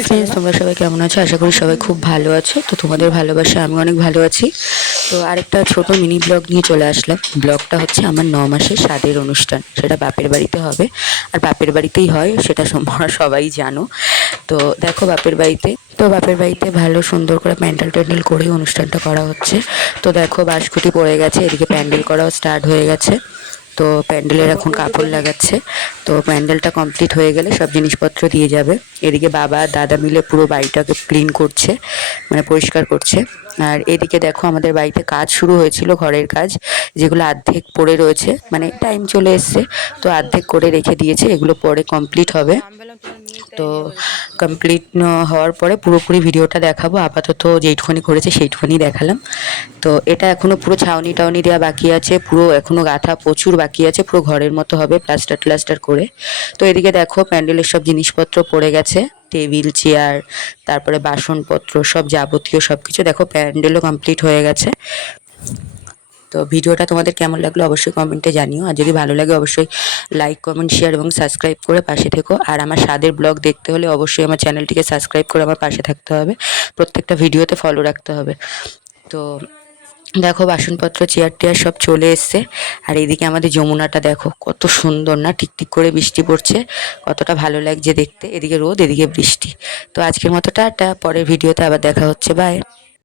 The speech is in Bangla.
ফ্রেন্ডস, তোমরা সবাই কেমন আছো? আশা করি সবাই খুব ভালো আছো। তো তোমাদের ভালোবাসা আমি অনেক ভালো আছি। তো আরেকটা ছোট মিনি ব্লগ নিয়ে চলে আসলাম। ব্লগটা হচ্ছে আমার 9 মাসের স্বাদের অনুষ্ঠান, সেটা বাপের বাড়িতে হবে। আর বাপের বাড়িতেই হয়, সেটা তোমরা সবাই জানো। তো দেখো বাপের বাড়িতে ভালো সুন্দর করে প্যান্ডেল ট্যান্ডেল করে অনুষ্ঠানটা করা হচ্ছে। তো দেখো বাঁশকুটি পড়ে গেছে, এদিকে প্যান্ডেল করাও স্টার্ট হয়ে গেছে। তো প্যান্ডেলের এখন কাপড় লাগাচ্ছে। তো প্যান্ডেলটা কমপ্লিট হয়ে গেলে সব জিনিসপত্র দিয়ে যাবে। এদিকে বাবা দাদা মিলে পুরো বাড়িটাকে ক্লিন করছে, মানে পরিষ্কার করছে। আর এদিকে দেখো আমাদের বাড়িতে কাজ শুরু হয়েছিল, ঘরের কাজ, যেগুলো অর্ধেক পড়ে রয়েছে, মানে টাইম চলে এসছে তো অর্ধেক করে রেখে দিয়েছে, এগুলো পরে কমপ্লিট হবে। তো কমপ্লিট হওয়ার পরে পুরোপুরি ভিডিওটা দেখাবো। আপাতত যেইটুখানি করেছে সেইটুখানি দেখালাম। তো এটা এখনও পুরো ছাউনি টাউনি দেওয়া বাকি আছে, পুরো এখনও গাঁথা প্রচুর বাকি আছে, পুরো ঘরের মতো হবে প্লাস্টার ট্লাস্টার করে। তো এদিকে দেখো প্যান্ডেলের সব জিনিসপত্র পড়ে গেছে, টেবিল চেয়ার, তারপরে বাসনপত্র, সব যাবতীয় সব কিছু। দেখো প্যান্ডেলও কমপ্লিট হয়ে গেছে। তো ভিডিওটা তোমাদের কেমন লাগলো অবশ্যই কমেন্টে জানিও। আর যদি ভালো লাগে অবশ্যই লাইক কমেন্ট শেয়ার এবং সাবস্ক্রাইব করে পাশে থেকো। আর আমার স্বাদের ব্লগ দেখতে হলে অবশ্যই আমার চ্যানেলটিকে সাবস্ক্রাইব করে আমার পাশে থাকতে হবে, প্রত্যেকটা ভিডিওতে ফলো রাখতে হবে। তো দেখো বাসনপত্র চেয়ার টেয়ার সব চলে এসছে। আর এইদিকে আমাদের যমুনাটা দেখো কত সুন্দর না, টিকটিক করে বৃষ্টি পড়ছে, কতটা ভালো লাগছে দেখতে। এদিকে রোদ, এদিকে বৃষ্টি। তো আজকের মতো টাটা, পরের ভিডিওতে আবার দেখা হচ্ছে, বাই।